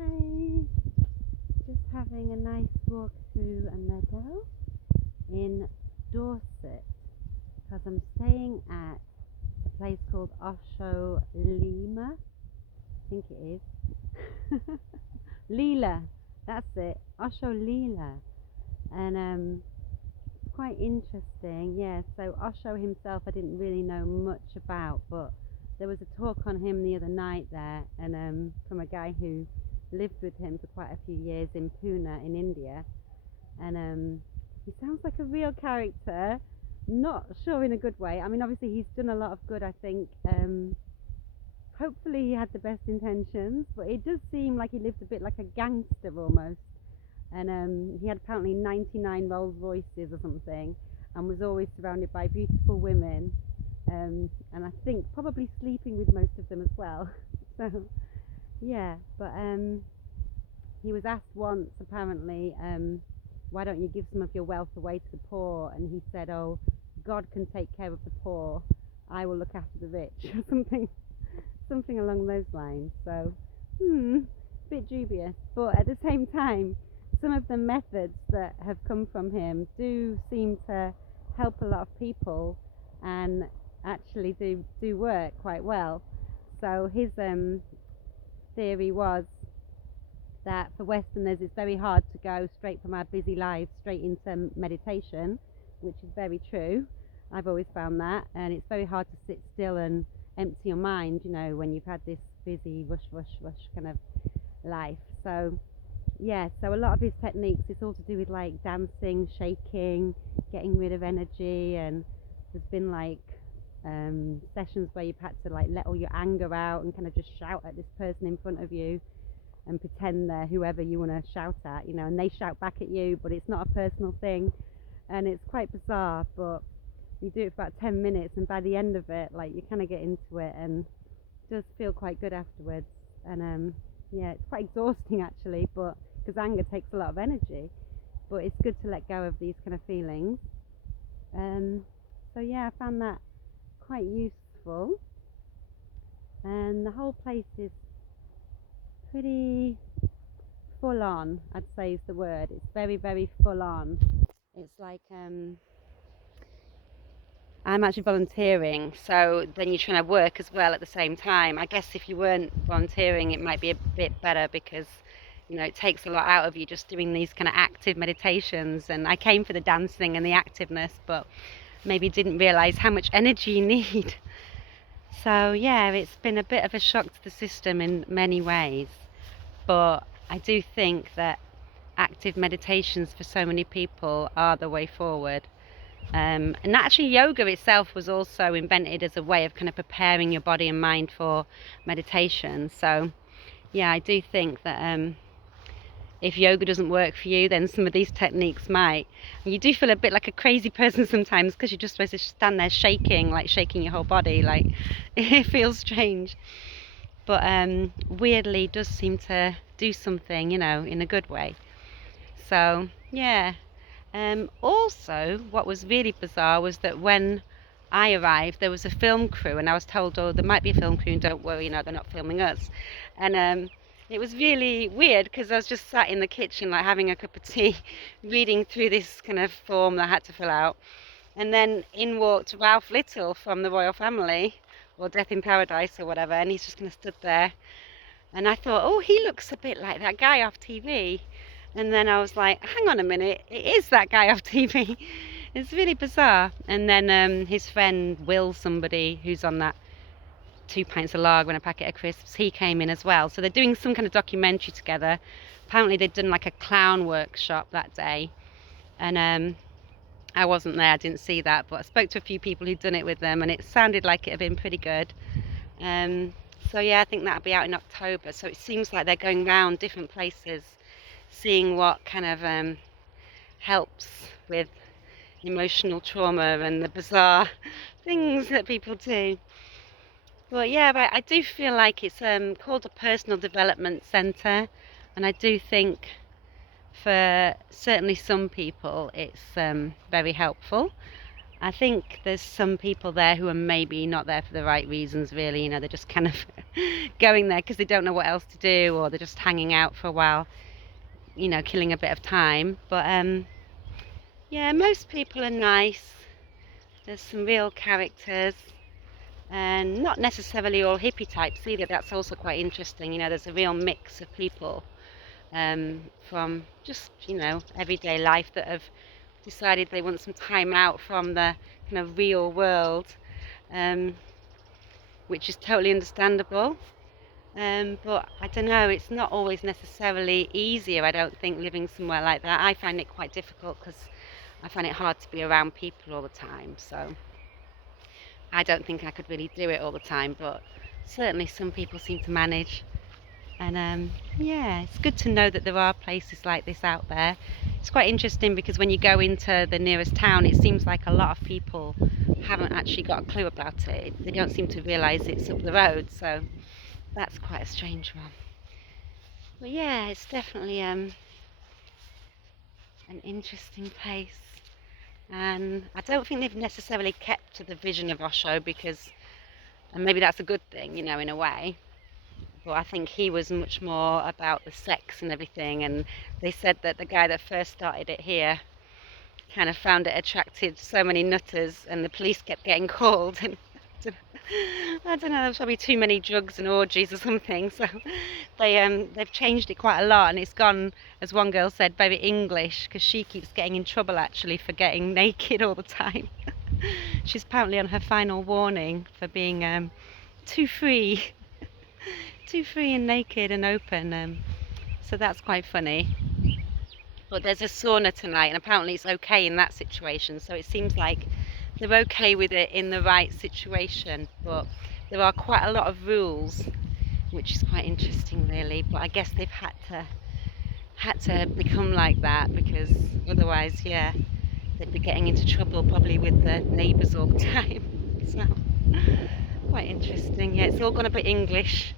Hi, just having a nice walk through a meadow in Dorset because I'm staying at a place called Osho Leela. I think it is. Leela, that's it. Osho Leela. And it's quite interesting. Yeah, so Osho himself I didn't really know much about, but there was a talk on him the other night there, and from a guy who lived with him for quite a few years in Pune in India, and he sounds like a real character. Not sure in a good way. I mean, obviously he's done a lot of good, I think. Hopefully he had the best intentions, but it does seem like he lived a bit like a gangster almost. And he had apparently 99 Rolls Royces or something, and was always surrounded by beautiful women, and I think probably sleeping with most of them as well. So yeah, but he was asked once apparently, why don't you give some of your wealth away to the poor? And he said, oh, God can take care of the poor, I will look after the rich, or something along those lines. So a bit dubious, but at the same time some of the methods that have come from him do seem to help a lot of people and actually do work quite well. So his theory was that for Westerners it's very hard to go straight from our busy lives straight into meditation, which is very true. I've always found that, and it's very hard to sit still and empty your mind, when you've had this busy rush kind of life. So yeah, so a lot of his techniques, it's all to do with like dancing, shaking, getting rid of energy, and there's been like sessions where you've had to like let all your anger out and kind of just shout at this person in front of you and pretend they're whoever you want to shout at, and they shout back at you, but it's not a personal thing, and it's quite bizarre. But you do it for about 10 minutes, and by the end of it, like, you kind of get into it, and it does feel quite good afterwards. And yeah, it's quite exhausting actually, but because anger takes a lot of energy, but it's good to let go of these kind of feelings. So yeah, I found that quite useful, and the whole place is pretty full on, I'd say is the word. It's very, very full on. It's like I'm actually volunteering, so then you're trying to work as well at the same time. I guess if you weren't volunteering, it might be a bit better because, it takes a lot out of you just doing these kind of active meditations. And I came for the dancing and the activeness, but maybe didn't realize how much energy you need. So yeah, it's been a bit of a shock to the system in many ways, but I do think that active meditations for so many people are the way forward. And actually yoga itself was also invented as a way of kind of preparing your body and mind for meditation. So yeah, I do think that if yoga doesn't work for you, then some of these techniques might. And you do feel a bit like a crazy person sometimes because you're just supposed to stand there shaking, like shaking your whole body, like it feels strange, but weirdly does seem to do something, in a good way. So yeah. Also, what was really bizarre was that when I arrived, there was a film crew, and I was told, oh, there might be a film crew, and don't worry, they're not filming us. And it was really weird because I was just sat in the kitchen, like having a cup of tea, reading through this kind of form that I had to fill out. And then in walked Ralph Little from the royal family, or Death in Paradise, or whatever, and he's just kind of stood there. And I thought, oh, he looks a bit like that guy off TV. And then I was like, hang on a minute, it is that guy off TV. It's really bizarre. And then his friend Will, somebody who's on that 2 pints of lager and a packet of crisps, he came in as well. So they're doing some kind of documentary together. Apparently they'd done like a clown workshop that day. And I wasn't there, I didn't see that, but I spoke to a few people who'd done it with them, and it sounded like it had been pretty good. So yeah, I think that'll be out in October. So it seems like they're going round different places, seeing what kind of helps with emotional trauma and the bizarre things that people do. Well, yeah, but I do feel like it's called a personal development centre, and I do think for certainly some people it's very helpful. I think there's some people there who are maybe not there for the right reasons, really. They're just kind of going there because they don't know what else to do, or they're just hanging out for a while, killing a bit of time. But yeah, most people are nice. There's some real characters, and not necessarily all hippie types either. That's also quite interesting. There's a real mix of people from just, everyday life that have decided they want some time out from the kind of real world, um, which is totally understandable. But I don't know, it's not always necessarily easier, I don't think, living somewhere like that. I find it quite difficult because I find it hard to be around people all the time. So I don't think I could really do it all the time, but certainly some people seem to manage. And yeah, it's good to know that there are places like this out there. It's quite interesting because when you go into the nearest town, it seems like a lot of people haven't actually got a clue about it. They don't seem to realise it's up the road, so that's quite a strange one. But yeah, it's definitely an interesting place. And I don't think they've necessarily kept to the vision of Osho because, and maybe that's a good thing, in a way. But I think he was much more about the sex and everything. And they said that the guy that first started it here kind of found it attracted so many nutters, and the police kept getting called. And I don't know, there's probably too many drugs and orgies or something. So they've changed it quite a lot, and it's gone, as one girl said, very English because she keeps getting in trouble actually for getting naked all the time. She's apparently on her final warning for being too free. Too free and naked and open, so that's quite funny. But there's a sauna tonight, and apparently it's okay in that situation, so it seems like they're okay with it in the right situation, but there are quite a lot of rules, which is quite interesting really. But I guess they've had to become like that because otherwise, yeah, they'd be getting into trouble probably with the neighbours all the time. So quite interesting. Yeah, it's all gone a bit English.